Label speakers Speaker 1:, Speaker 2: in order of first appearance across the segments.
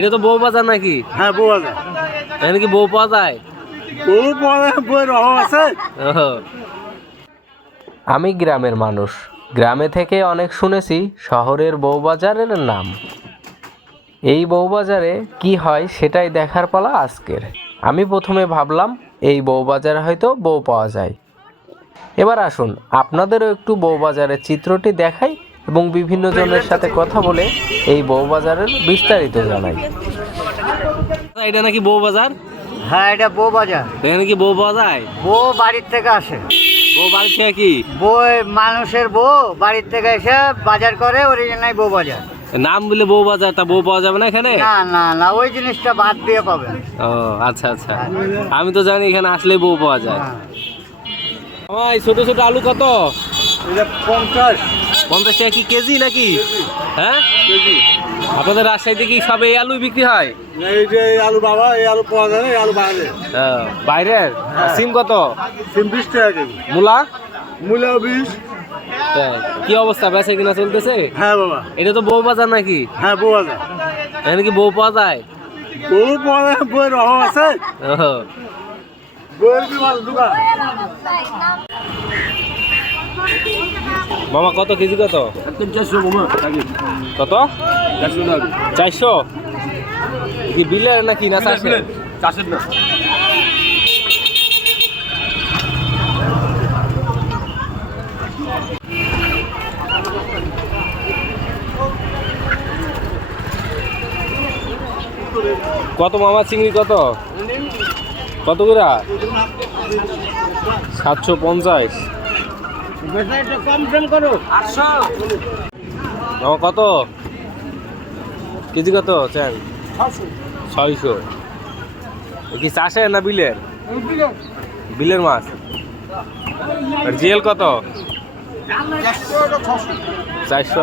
Speaker 1: এটা তো বউ বাজার নাকি?
Speaker 2: হ্যাঁ বউ আছে
Speaker 1: এখানে কি বউ পাওয়া যায়?
Speaker 2: বউ পরে বইয়ের অভাব আছে।
Speaker 1: আমি গ্রামের মানুষ। গ্রামে থেকে অনেক শুনেছি শহরের বউবাজারের নাম। এই বউবাজারে কি হয় সেটাই দেখার পালা আজকের। আমি প্রথমে ভাবলাম এই বউবাজারে হয়তো বউ পাওয়া যায়। এবার আসুন আপনাদেরও একটু বউবাজারের চিত্রটি দেখাই। এবং বিভিন্ন জনের সাথে কথা বলে এই বউবাজারের বিস্তারিত জানাই। এটা নাকি বউবাজার
Speaker 2: হ্যাঁ এটা বউ বাজার।
Speaker 1: এখানে কি বউ পাওয়া যায়
Speaker 2: বউ বাড়ির থেকে আসে।
Speaker 1: বউ বাড়ি থেকে কি?
Speaker 2: বউ মানুষের বউ বাড়ির থেকে এসে বাজার করে ওর অরিজিনাল বউ বাজার।
Speaker 1: নাম বলে বউ বাজার তা বউ পাওয়া যাবে না এখানে?
Speaker 2: না না না ওই জিনিসটা বাদ দিয়ে পাবেন
Speaker 1: ও আচ্ছা আচ্ছা। আমি তো জানি এখানে আসলে বউ পাওয়া যায়।
Speaker 2: হ্যাঁ।
Speaker 1: আমার ছোট ছোট আলু কত?
Speaker 2: এটা পঞ্চাশ।
Speaker 1: পঞ্চাশ টাকা কি কেজি নাকি? হ্যাঁ? আপনাদের রাজশাহীতে কি সব এই আলু বিক্রি হয়?
Speaker 2: এই যে আলু বাবা এই আলু পাওয়া যায় না, এই আলু বাইরে
Speaker 1: বাইরের?
Speaker 2: হ্যাঁ।
Speaker 1: সিম কত?
Speaker 2: তিন বিশ টাকা কেজি।
Speaker 1: মূলা?
Speaker 2: মূল্য বিশ।
Speaker 1: কি অবস্থা? বেচে কিনা চলতেছে?
Speaker 2: হ্যাঁ বাবা।
Speaker 1: এটা তো বউ বাজার নাকি?
Speaker 2: হ্যাঁ বউ আছে
Speaker 1: এখানে কি বউ পাওয়া যায়?
Speaker 2: বউ পরে বইয়ের অভাব আছে।
Speaker 1: ও,
Speaker 2: বইয়ের কি মাল দোকান?
Speaker 1: মামা কত কেজি কত?
Speaker 2: চারশো
Speaker 1: কত?
Speaker 2: চারশো?
Speaker 1: কি বিলের নাকি না চারশো
Speaker 2: না
Speaker 1: কত মামা চিংড়ি কত? কত করে? সাতশো পঞ্চাশ। কত? কেজি কত চান ছয়শো। কি চাষের না বিলের? বিলের মাছ। আর জিএল কত? চারশো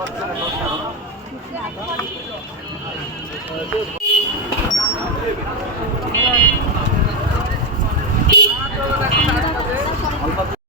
Speaker 1: Thank you.